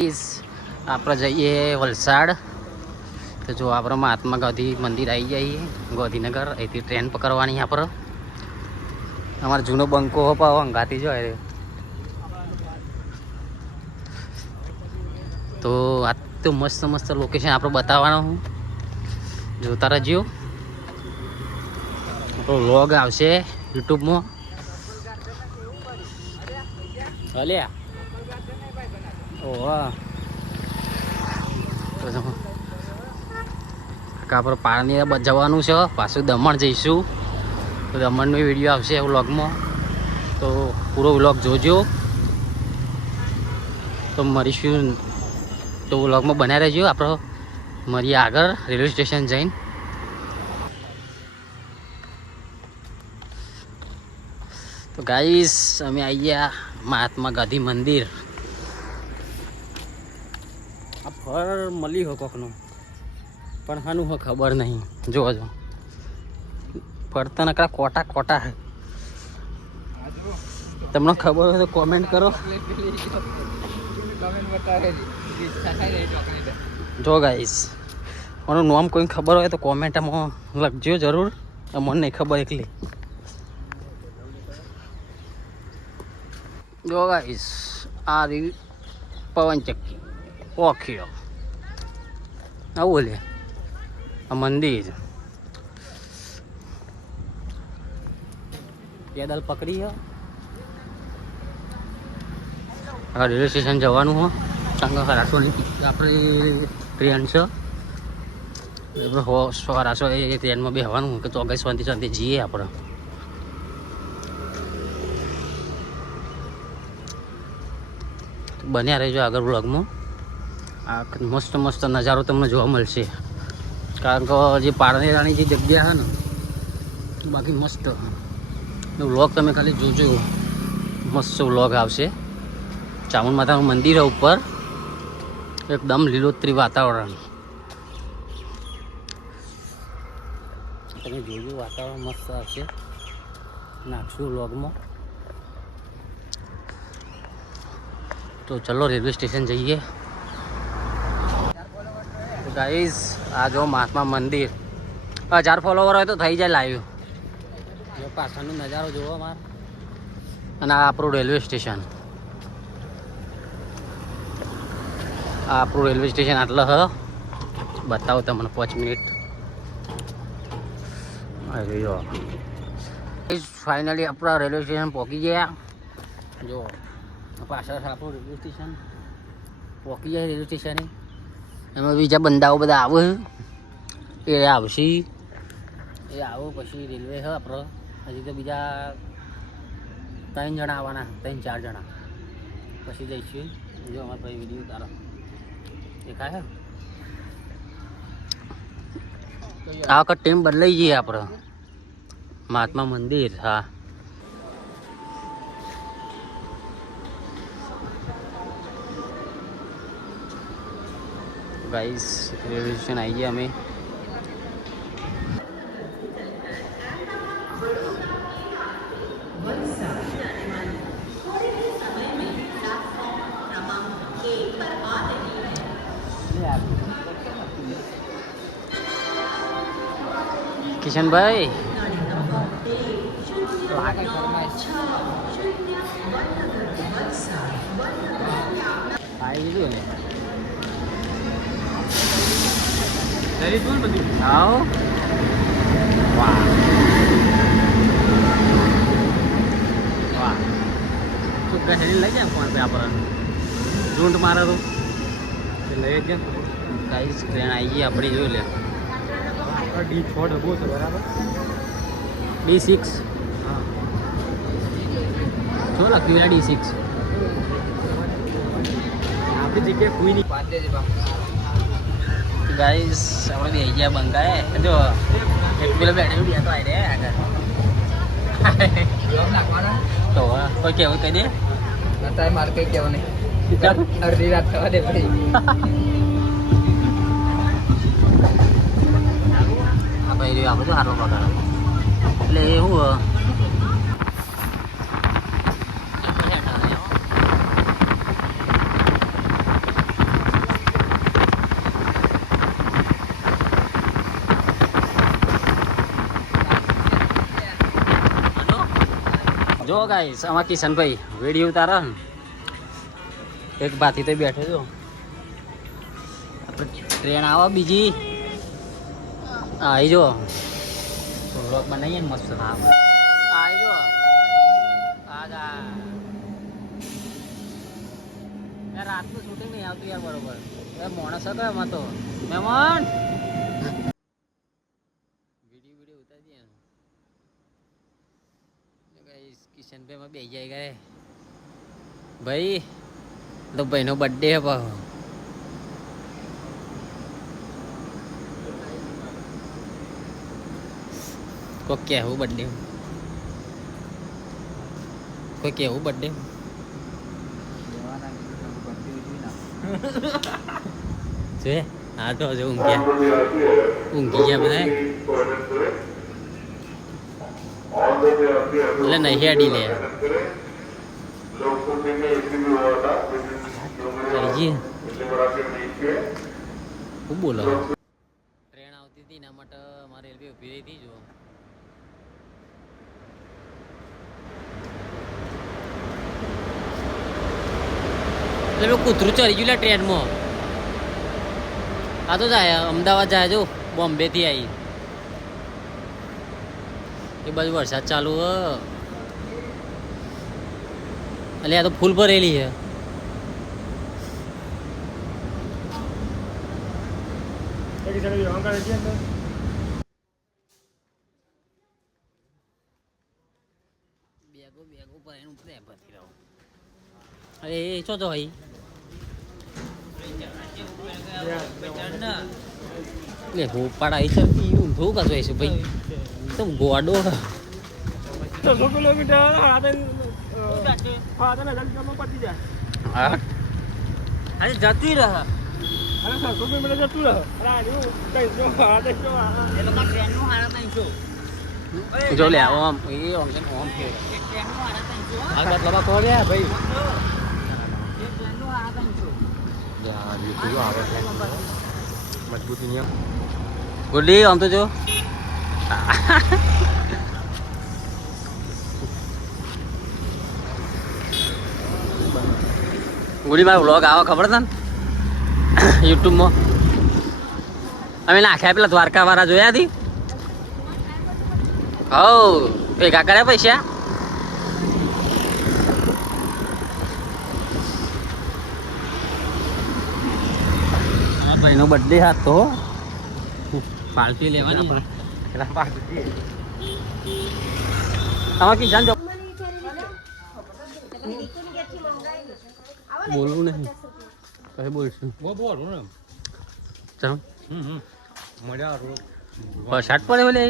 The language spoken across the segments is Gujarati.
આપણે જઈએ વલસાડ. તો જો આપણે મહાત્મા ગાંધી મંદિર આવી જઈએ ગાંધીનગર. અહીંથી ટ્રેન પકડવાની આપણે. અમારો જૂનો બંકો હો પાવ અંગાતી જો તો આ તો મસ્ત મસ્ત લોકેશન આપણે બતાવવાનો હું. જોતા રહેજો. આપણો વ્લોગ આવશે યુટ્યુબમાં અલ્યા ઓવા કાપર પાણી જવાનું છે. પાછું દમણ જઈશું. તો દમણનો વીડિયો આવશે વ્લોગમાં. તો પૂરો વ્લોગ જોજો. તો મળીશું. તો વ્લોગમાં બનાવી રહેજો. આપણો મળીએ આગળ રેલવે સ્ટેશન જઈને. તો ગાઈસ, અમે આવી ગયા મહાત્મા ગાંધી મંદિર. ફળ મળી હો કોકનું. પણ હાનું હો ખબર નહીં. જોવા જો ફરતા નકરા કોટા કોટા હે. તમને ખબર હોય તો કોમેન્ટ કરો. જો ગાઈસ મારું નામ કોઈ ખબર હોય તો કોમેન્ટમાં લખજો જરૂર. મને નહીં ખબર એકલી. જો ગાઈસ આ રહી પવનચક્કી. ઓખીઓ આવું લે. આ મંદિર. પેદલ પકડી હો. રેલવે સ્ટેશન જવાનું હો. ચાંગા ખરાશો આપણે ટ્રેન છે. રાસો એ ટ્રેનમાં બેહવાનું. કે ચોગસ શાંતિ શાંતિ જઈએ આપણે બન્યા રહેજો આગળ બ્લોગમાં આ મસ્ત મસ્ત નજારો તમને જોવા મળશે. કારણ કે જે પારનેરાની જે જગ્યા છે ને, બાકી મસ્ત. વ્લોગ તમે ખાલી જોજો. મસ્ત વ્લોગ આવશે. ચામુંડ માતાનું મંદિર ઉપર. એકદમ લીલોતરી વાતાવરણ. તમે જોયું વાતાવરણ મસ્ત આવશે. નાખશું વ્લોગમાં. તો ચલો, રેલવે સ્ટેશન જઈએ. ગાઈઝ આ જો મહાત્મા મંદિર. હજાર ફોલોવર હોય તો થઈ જાય લાઈવ જો પાછળનો નજારો જોવો માર અને આ આપણું રેલવે સ્ટેશન આ આપણું રેલવે સ્ટેશન આટલો હ. બતાવો તમને પાંચ મિનિટ જો ફાઇનલી આપણા રેલવે સ્ટેશન પહોંચી ગયા. જો પાછળ આપણું રેલવે સ્ટેશન પહોંચી જાય રેલવે સ્ટેશને એમાં બીજા બંદાઓ બધા આવે એ આવશે. એ આવો પછી રેલવે છે આપણો હજી તો બીજા ત્રણ જણા આવવાના ત્રણ ચાર જણા. પછી જઈશું. જો અમારા ભાઈ વીડિયો તારો દેખાય આ વખત ટીમ બદલાઈ જઈએ આપણે મહાત્મા મંદિર હા. ગાઈસ રેલવે સ્ટેશન આવી ગયા અમે કિશનભાઈ લાગે ફરમાઈશ આવી ગયું ને આવો. વાહ. વાહ. તું ઘરે લઈ જાય ફોન પે આપણે ઝૂંટ મારે તો. લઈ જ ગાઈસ ટ્રેન આવી ગઈ આપણી જોઈ લે. ડી છ ડબ્બો છે બરાબર? ડી સિક્સ હા. શું લખ્યું ડી સિક્સ આપણી જગ્યાએ કોઈ નહીં. પાંચ બાપ. ગાઈસ આપણે બે ગયા બંકાએ જો એક પેલો બેઠો બે તો આવી રે આગળ. તો કોઈ કેવું કહી દે અત્યારે મારે કઈ કેવું નહીં. અડધી રાત થવા દે ભાઈ આ ભાઈ રહ્યો આ બધું સારો પગાર. એટલે એ શું જો ગાઈસ આમાં કિશનભાઈ વીડિયો ઉતારા. એક ભાથી તો બેઠો છો. ટ્રેન આવો, બીજી. આવી જો બ્લોક બનાવીએ ને મસ્ત. હા આવી જો રાતનું શૂટિંગ નહીં આવતું યાર, બરોબર. માણસ હતો એમાં તો. મહેમાન વીડિયો વીડિયો ઉતારી દઈએ ને ગાઈસ કિશનભાઈ માં બેસી જાય ગયા ભાઈ તો ભાઈનો બર્થડે હે પાછો. કોઈ કહેવું બર્થડે કોઈ કહેવું બર્થડે છે હા તો હજુ ઊંઘ્યા. ઊંઘી ગયા બધા? હેડી લે. શું બોલો ટ્રેન આવતી હતી એના માટે મારે રેલવે ઊભી રહી હતી જો એટલે કૂતરું ચડી ગયું લે ટ્રેનમાં. આ તો જાય, અમદાવાદ જાય, જો, બોમ્બેથી આવી એ બાજુ વરસાદ ચાલુ હ. એટલે આ તો ફૂલ ભરેલી છે. બેગો બેગો પર એનું ઉપરે ભરતી રહો અરે એ છો તો ભાઈ લે હું પડાઈ છે. ઊંધું કશો છે ભાઈ. તો ગોડો. છસો કિલોમીટર હા અરે જતી રહ. અને છસો કિલોમીટર જતું રહે. અરે જો લે ઓમ એ ઓમ છે ઓમ આ ભાઈ? મજબૂતી નિયમ ગુડી આમ તો જો. ગુડી મારો વ્લોગ આવો ખબર છે ને? યુટ્યુબમાં. અમે નાખ્યા પેલા દ્વારકા વાળા જોયા હતી હવ ભેગા કર્યા પૈસા? ભાઈનો બર્થડે હાથ તો પાર્ટી લેવાની. પેલા પાક Sama કી જાન બોલવું નહીં. કઈ બોલશું બહુ બોલું ને હમ મજા આવે વરસાદ પડે બોલે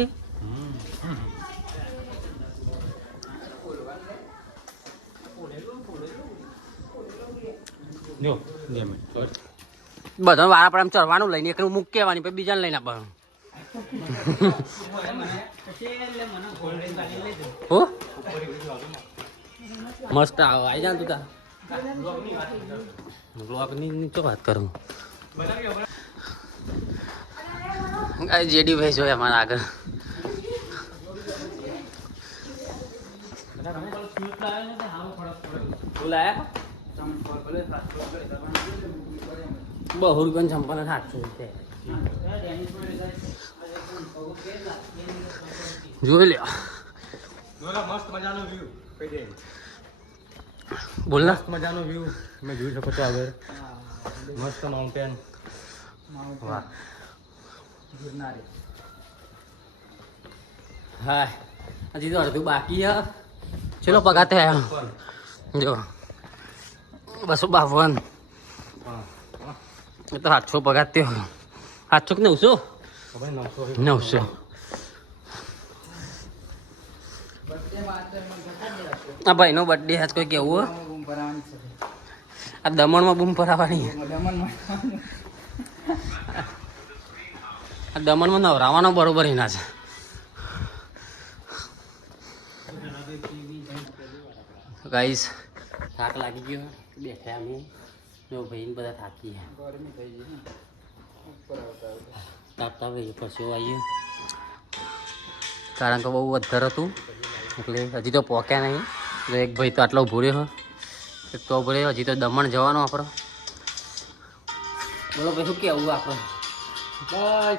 બધા વાળા પર આમ ચડવાનું લઈને એકનું મૂક કહેવાની, પછી બીજાને લઈને આપવાનું હો? મસ્ત આવો આવી જા તું તાર બ્લોગની તો વાત કરું. જેડી ભાઈ જોયા મારા આગળ. બહુ રૂપિયા ચંપલ સાતસો જોઈ લ્યો મસ્ત મજાનો વ્યૂ બોલ ના. મસ્ત મજાનો વ્યૂ તમે જોઈ શકો છો આગળ. મસ્ત માઉન્ટેન વાહ. હા. હજી તો અડધું બાકી હા ચલો પગાર થયા જો. બસો બાવન. એ તો આઠસો પગાર થયો. આઠસો કે નવસો? નવસો આ ભાઈનો બર્થડે આજ કોઈ કેવું? આ દમણમાં બૂમ ફરાવાની આ દમણમાં નવરાવાનો બરોબર એના છે. ગાઈસ, થાક લાગી ગયો. બેઠા અમે. જો ભાઈ બધા થાકી તાપતા ભાઈ પછી આવીએ. કારણ કે બહુ વધારે હતું. એટલે હજી તો પહોંચ્યા નહીં. તો એક ભાઈ તો આટલો ભૂર્યો રહ્યો એક તો ભૂર્યો હજી તો દમણ જવાનો આપણો. બોલો ભાઈ શું કેવું આપણે? બસ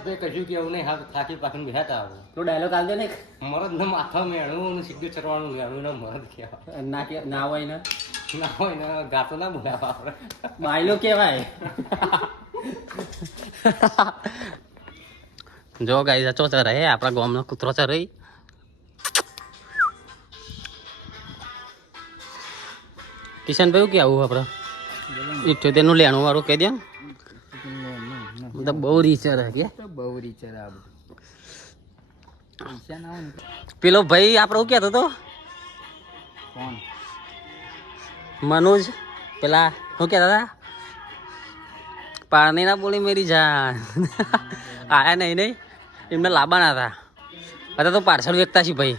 ભાઈ કશું કેવું નહીં. હા થાકી પાકીને બેઠા હતા આપણે. તો ડાયલોગ આવજો ને મરદ ને માથા મેળવું ને સીધું ચરવાનું મેળવું ને મરદ કહેવાય. ના કે ના હોય ને. ના હોય ને ગાતો ના બોલાવા આપણે. બાયલો કહેવાય. જો ગાઈ સાચો હે આપણા ગામનો કૂતરો ચરે કિશનભાઈ કે આવું આપણે ઇઠ્યોતેરનું લેણું વાળું કહી દે. મતલબ બહુ રીચર કે? બહુ રીચર પેલો ભાઈ આપણો શું કહેતો હતો? મનોજ. પેલા શું કહેતા હતા? પાણી ના બોલી મેરી જાન. આયા નહીં નહીં. એમને લાંબાના હતા. અત્યારે તો પાર્સલ વેચતા છે ભાઈ.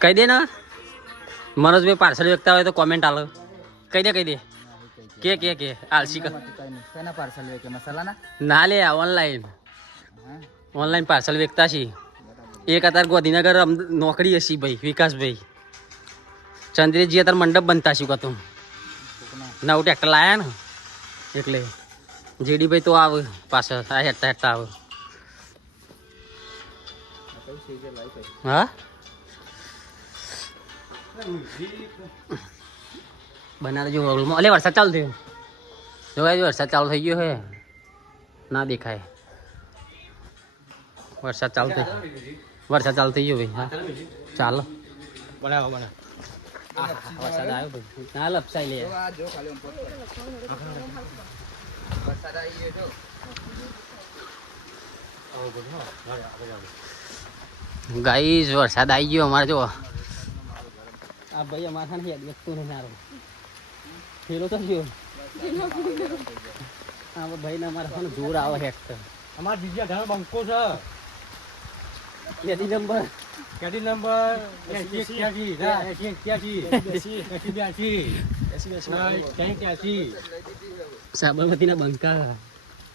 કહી દે ને. મનોજભાઈ પાર્સલ વેચતા હોય તો કોમેન્ટ આલો. કહી દે કહી દે. કે કે કે. આલસી પાર્સલ વેચે? મસાલાના? ના લે ઓનલાઈન ઓનલાઈન પાર્સલ વેચતા છે. એક અત્યારે ગોધીનગર નોકરી હશે ભાઈ વિકાસભાઈ. ચંદ્રીજી અત્યારે મંડપ બનતા શું તું નવું ટ્રેક્ટર લાયા ને. એટલે. જેડીભાઈ તો આવે પાછળ. આ હેઠતા હેઠતા આવે. હા? બનાવે જો ઓલમાં અલે વરસાદ ચાલુ થયો. જોવાય વરસાદ ચાલુ થઈ ગયો હે ના દેખાય. વરસાદ ચાલુ થઈ વરસાદ ચાલુ થઈ ગયો ભાઈ હા. ચાલો. બનાવો બનાવો. વરસાદ આવ્યો ભાઈ. ના લપસાઈ લે. જો ખાલી વરસાદ આવી ગયો જો ગાઈસ વરસાદ આવી ગયો અમારે જો આ ભાઈ અમારા ને યાદ વ્યક્તું નહીં સારું ફેરો તો ગયો આ ભાઈ ને અમારા પણ જોર આવે હેક તો. અમાર બીજા ઘણા બંકો છે. યાદી નંબર? કેડી નંબર? એસી એક્યાસી. ના એસી એક્યાસી. એસી બ્યાસી એસી ત્યાસી. સાબરમતી ના બંકા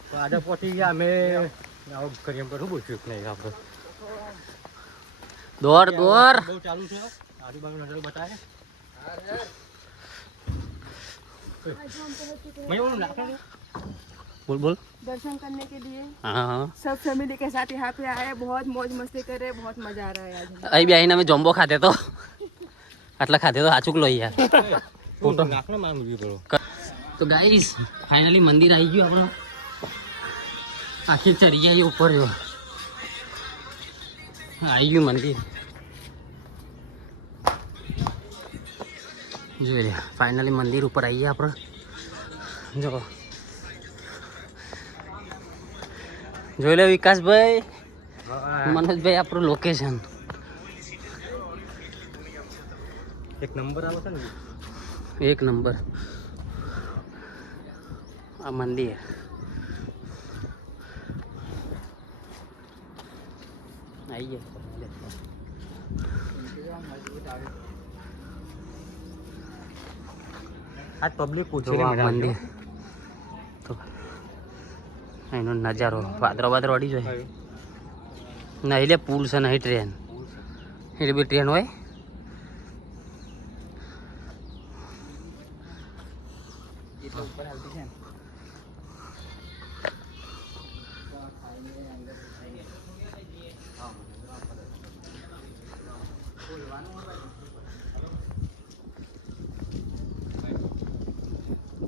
તો આજે પહોંચી ગયા અમે આવું કરીએ એમ તો શું બોલશું નહીં આપણે દોડ દોડ બહુ ચાલુ છે આજુબાજુ નજર બતાવે મેં ઓલું નાખે ને બોલ બોલ दर्शन करने के लिए હા હા सब फैमिली के साथ यहाँ पे आए बहुत मौज मस्ती कर रहे हैं बहुत मजा आ रहा है आज हमें। અહીં બેહીને અમે જોમ્બો ખાતે તો આટલા ખાતે તો સાચું લો યાર ફોટો નાખ ને મારે મૂવી કરો તો ગાઈસ ફાઇનલી મંદિર આવી ગયું આપણું. આખી ચરિયા ઉપર જો આવી ગયું મંદિર. જોઈ લે ફાઇનલી મંદિર ઉપર આવી ગયા આપણે. જો જોઈ લે વિકાસભાઈ. મનોજભાઈ આપણું લોકેશન એક નંબર આવે છે ને? એક નંબર. આ મંદિર આવી ગયો આજ પબ્લિક પૂછી મંદિર તો એનો નજારો વાદરો વાદરો અડી જાય નહીં એટલે પુલ છે નહીં ટ્રેન એટલે બી ટ્રેન હોય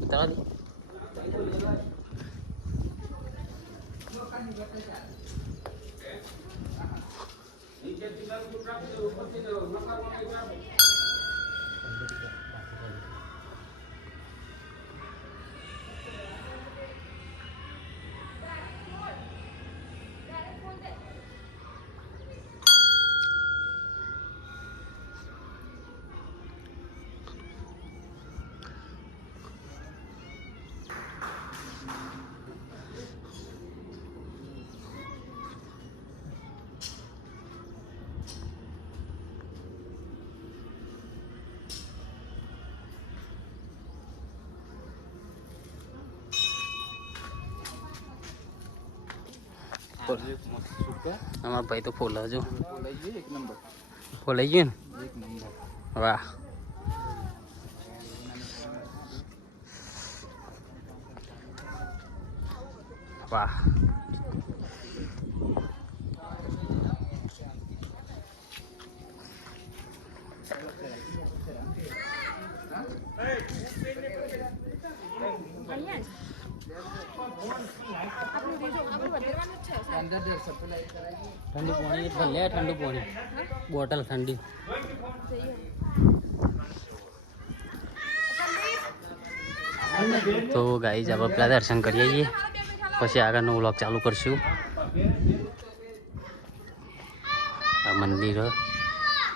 Kita lagi. Ini? દે. અમારા ભાઈ તો ફોલાજો હજુ. ફોલાઈ ગયું ને? વાહ. વાહ ઠંડુ પાણી ભલે ઠંડુ પાણી. બોટલ ઠંડી. તો ગાઈ આપણે પેલા દર્શન કરી આવીએ. પછી આગળનો વ્લોગ ચાલુ કરશું. આ મંદિર,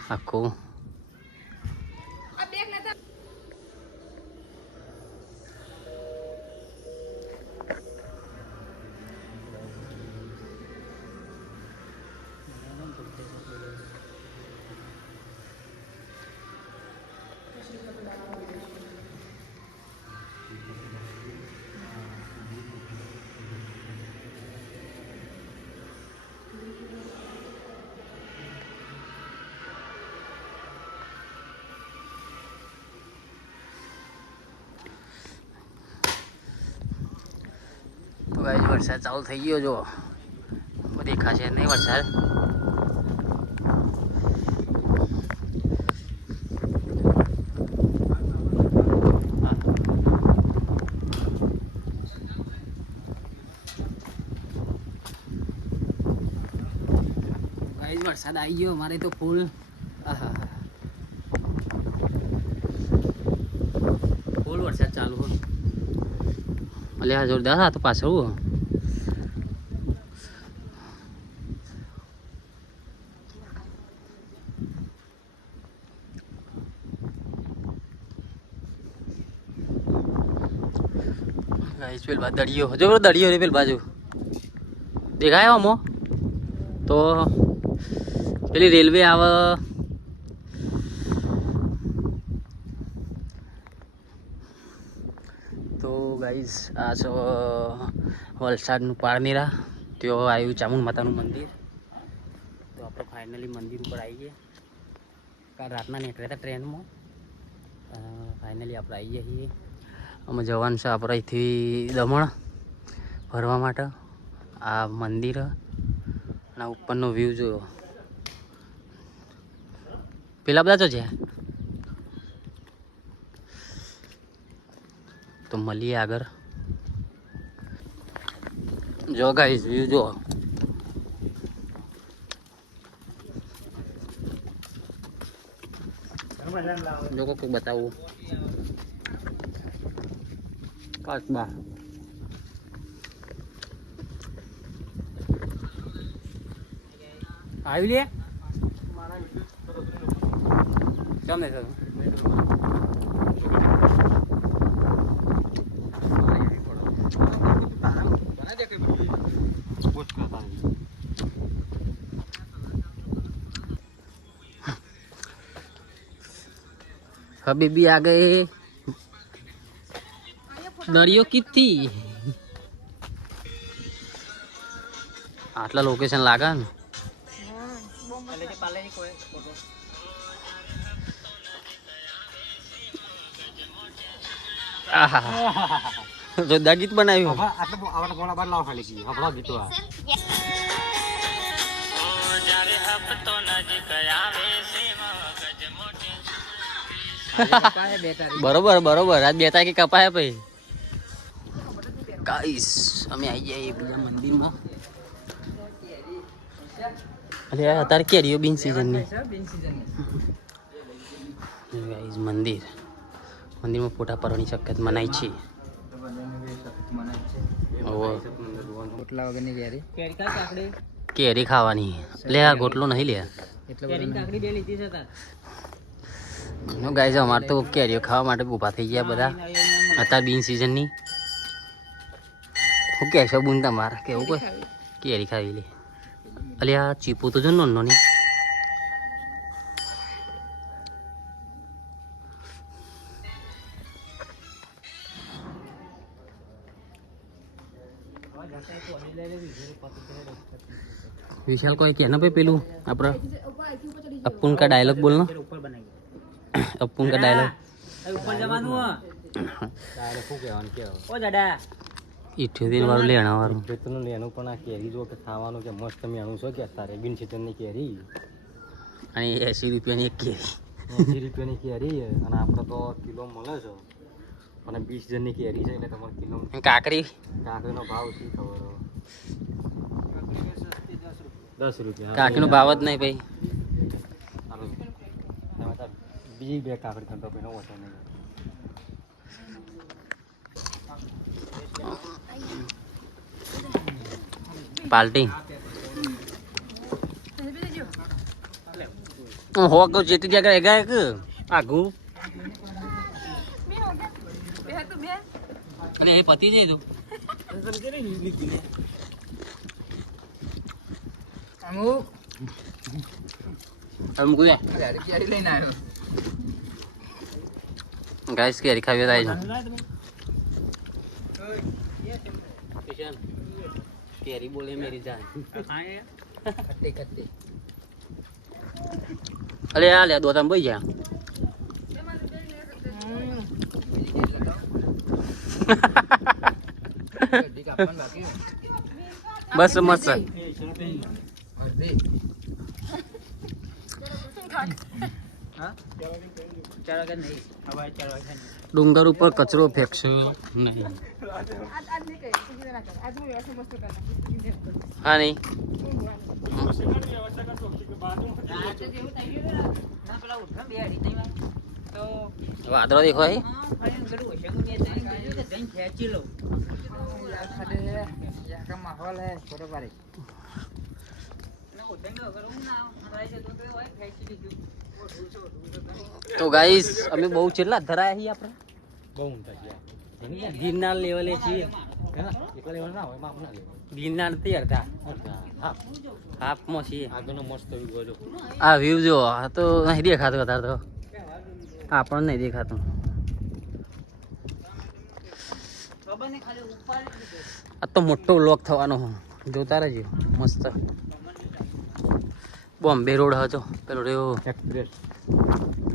આખું. વરસાદ ચાલુ થઈ ગયો જો દેખાશે નહીં, વરસાદ. વરસાદ આવી ગયો, અમારે તો ફૂલ ફૂલ વરસાદ ચાલુ હોય. અલ્યા, જોરદાર હતો પાછળ પેલ બા દડિયો જો પેલો દડિયો રે પેલી બાજુ. દેખાય આમો? તો પેલી રેલવે આવે તો ગાઈઝ, આ છો વલસાડનું પારનેરા. ત્યાં આવ્યું ચામુંડ માતાનું મંદિર. તો આપણે ફાઇનલી મંદિર ઉપર આવી ગયા કાલ રાતના નીકળ્યા હતા ટ્રેનમાં ફાઇનલી આપણે આવી ગયા છીએ. અમે જવાનું છે આપણે અહીંથી દમણ ફરવા માટે. આ મંદિર અને ઉપરનો વ્યૂ જોયો. પેલા બધા તો છે તો મળીએ આગળ. જો ગાઈઝ વ્યૂ જો જો કોક બતાવું. કાચબા આવી લે તમને સર હબીબી આ ગઈ દરિયો કીધી. આટલા લોકેશન લાગે ને? આહા જોરદાર ગીત બનાવ્યું બરોબર બરોબર. આજ બે કે કપાય ભાઈ ગાઈસ અમે આવી જઈએ બીજા મંદિરમાં. અરે અત્યારે કેરીઓ બિન સિઝનની? ગાઈસ મંદિર. મંદિરમાં ફોટા પડવાની શક્યત મનાય છે. કેરી. ખાવાની. લે આ ગોટલો નહીં લે. ગાઈઝ અમારે તો કેરીઓ ખાવા માટે ઊભા થઈ ગયા બધા. અત્યારે બિન સિઝનની. શું કહેશો બુન તમારે? કેવું કોઈ? કેરી ખાવી. લે. અલે આ ચીપો તો જો નો ની વિશાલ કોઈ કે ના ભાઈ પેલું આપણે અપુન કા ડાયલોગ બોલ ના? અપુન કા ડાયલોગ ડાયરેક્ટ શું ઓ કેવું ઇઠ્યોતેર વાળું લેણા વાળું પણ આ કેરી જો કે ખાવાનું કે મસ્ત મેણું છો કે અત્યારે બિન ખેતરની કેરી. અને એંસી રૂપિયાની એક કેરી. એંસી રૂપિયાની કેરી અને આપણે તો કિલો મળે છે. અને વીસ જણની કેરી છે એટલે તમારે કિલો કાકરી? કાકરીનો ભાવ શું ખબર દસ રૂપિયા. કાકીનો ભાવ જ નહીં ભાઈ. બીજી બે કાકડી ખંડો ભાઈનો ઓછો નહીં પાર્ટી હો કહું જેટી જગ્યા એગા એક? આગુ. અરે એ પતી જાય તું? અમુક. કેરી ખાવી થાય છે કેરી બોલે મેરી જાન. અરે यार લે દો તમે બઈ જા. બસ મસ્ત. ડુંગર ઉપર કચરો ફેંકશો નહીં. હા નહીં. વાદળો દેખાય? તો ગાઈસ અમે બહુ છેલ્લા ધરાયા છીએ આપણે? બહુ છે ગિરનાર લેવલે છીએ. ગિરનાર હાફમાં છીએ આ વ્યૂ જો આ તો નહીં દેખાતું વધારે તો આ નહીં દેખાતું આ તો મોટો લોક થવાનો જોતા રહેજો મસ્ત બોમ્બે રોડ હતો પેલો રહ્યો એક્સપ્રેસ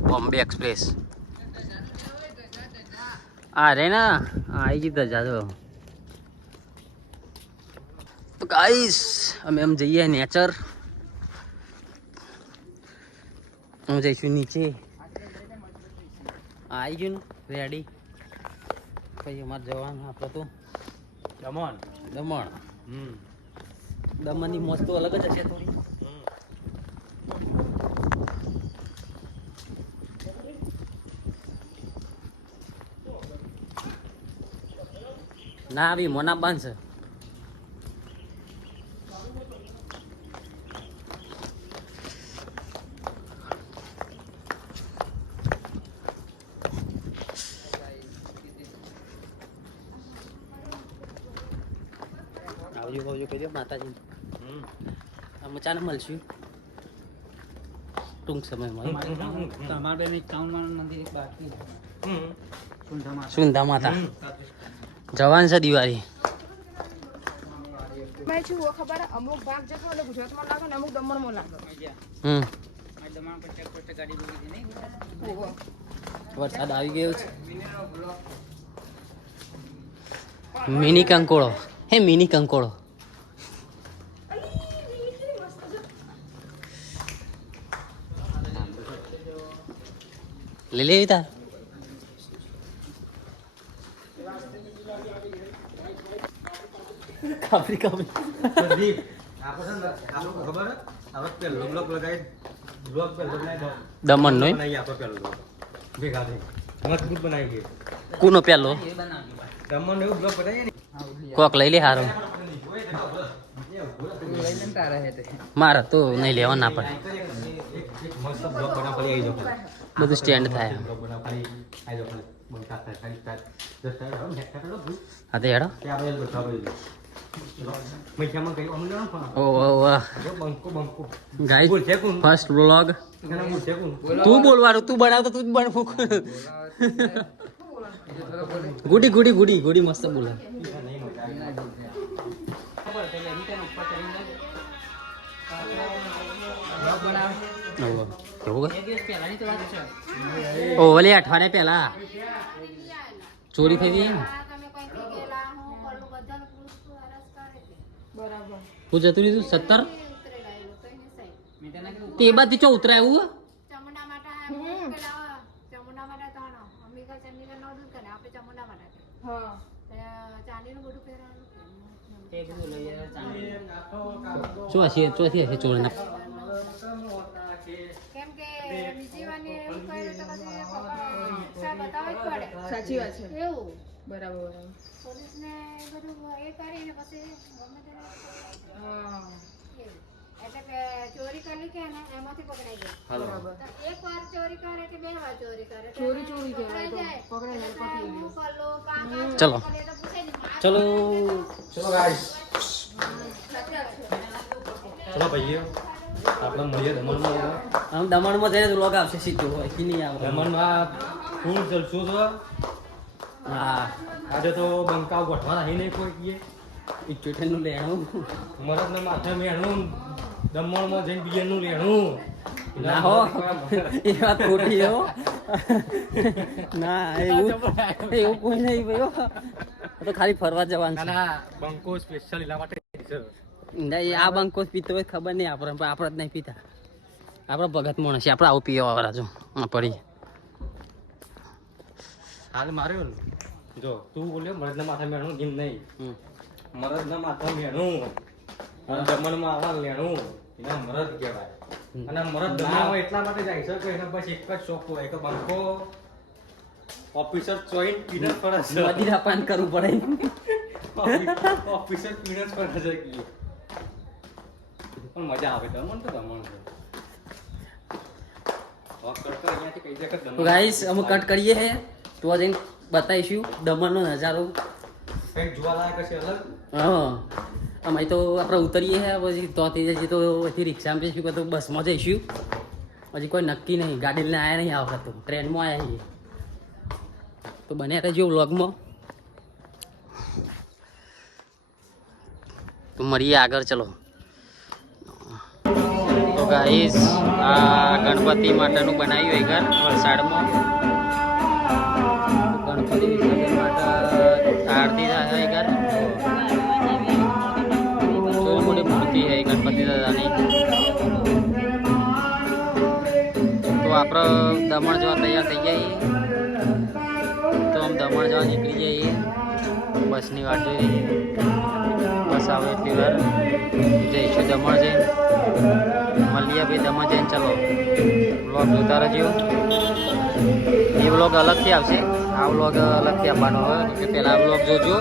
બોમ્બે એક્સપ્રેસ આ રે ના આવી જતા જાજો તો ગાઈસ અમે એમ જઈએ નેચર હું જઈશું નીચે. આવી ગયું ને રેડી પછી અમારે જવાનું આપણે તો. દમણ. દમણ. હમ. દમણની મોજ તો અલગ જ હશે થોડી. ના આવી મોના બાંધશે આવજો આવજો કહી દો માતાજી હમ ફરી મળશું. ટૂંક સમયમાં તમારે બે કામવાનું મંદિર બાકી સુંધા માતા. જવાન છે દિવાળી. મેં વરસાદ આવી ગયો છે. મિની કંકોળો. હે મિની કંકોળો. પહેલો બ્લોક ભેગા થઈ. મજબૂત બનાવી ગઈ કુનો પેલો? દમણ ને કોક લઈ લે હારો. મારે તું નહીં લેવા ના પડે. બધું સ્ટેન્ડ થાય. હા તો હેડો. ફર્સ્ટ બ્લોગ તું બોલવાનું તું બનાવતો તું બન ફૂક. ગુડી ગુડી ગુડી ગુડી મસ્ત બોલે. ખબર કે? ઓલી અઠવાડિયા પહેલા. ચોરી થઈ ગઈ? હું જતું રહ્યું સત્તર? તે બાજુ ચો ઉતરાય એવું ચોથી હશે ચોર ના. કેમ કે બીજી એવું કર્યું તો પછી પકડ બતાવવા જ પડે. સાચી વાત છે. એવું. બરાબર બરાબર. પોલીસને બધું એ કરીને પછી ગમે તે હા. એટલે કે ચોરી કરી કે ને એમાંથી પકડાઈ ગયો બરાબર. એક વાર ચોરી કરે કે બે વાર ચોરી કરે? ચોરી ચોરી પકડાઈ જાય. પકડાઈ જાય, ચલો. ચલો. ચલો ગાઈસ ચલો ભાઈઓ. આપણે મળીએ દમણમાં આમ દમણમાં જઈને રોગ આવશે સીધું હોય કે નહીં આવે. દમણમાં ફૂલ જલસો તો હા. આજે તો બંકાવ ગોઠવા નહીં નહીં કોઈ કીએ. ઇચ્યોતેર લેણું. મરદને માથે મેણું દમણમાં જઈને બિયરનું લેણું. ના હો. એ વાત ખોટી હો. ના એવું એવું કોઈ નહીં ભાઈ તો ખાલી ફરવા જવાનું ના છે. ના બંકો સ્પેશિયલ એટલા માટે આ બંકો પીતો હોય ખબર નહીં આપણે પણ આપણે જ નહીં પીતા. આપણે ભગત માણસ આપણે આવું પીવા વાળા છો પડી. હાલ માર્યો જો તું બોલ્યો મરદના માથા મેણું જીમ નહીં. મરદના માથા મેણું. અને દમણમાં આવા લેણું. એના મરદ કહેવાય. અને મરદ દમણમાં એટલા માટે જાય છે કે એને બસ એક જ શોખ હોય કે બંકો. ઓફિસર ચોઈન પીનટ પર મદિરા પાન કરવું પડે. ઓફિસર પીનટ પર હજાર કે પણ મજા આવે દમણ તો દમણ છે. તો ગાઈસ અમે કટ કરીએ હે તો જઈને બતાવીશું દમણનો નજારો. કંઈક જોવાલાયક હશે અલગ. હા. અમે તો આપણે ઉતરીએ હે પછી તોથી જઈએ તો પછી રિક્ષામાં જઈશું કે તો બસમાં જઈશું. હજી કોઈ નક્કી નહીં ગાડી લઈને આવ્યા નહીં આ વખત. તો ટ્રેનમાં આવ્યા છીએ. તો બને રહેજો વ્લોગમાં. તો મળીએ આગળ ચલો. તો ગાઈસ આ ગણપતિ માટેનું બનાવ્યું એ ઘર વલસાડમાં. ગણપતિ વિસર્જન આરતી થાય ઘર. ચોરી મોટી મૂર્તિ છે ગણપતિ દાદાની. તો આપણે દમણ જવા તૈયાર થઈ જઈએ. તો આમ દમણ જવા નીકળી જઈએ. બસની વાટ જોઈ રહી બસ આવે એટલી વાર. જઈશું દમણ જઈને મળીએ ભાઈ દમણ જઈને ચલો. બ્લોગ જોતા રહેજો. એ બ્લોગ અલગથી આવશે. આ બ્લોગ અલગથી આપવાનો હોય. કે પહેલાં બ્લોગ જોજો.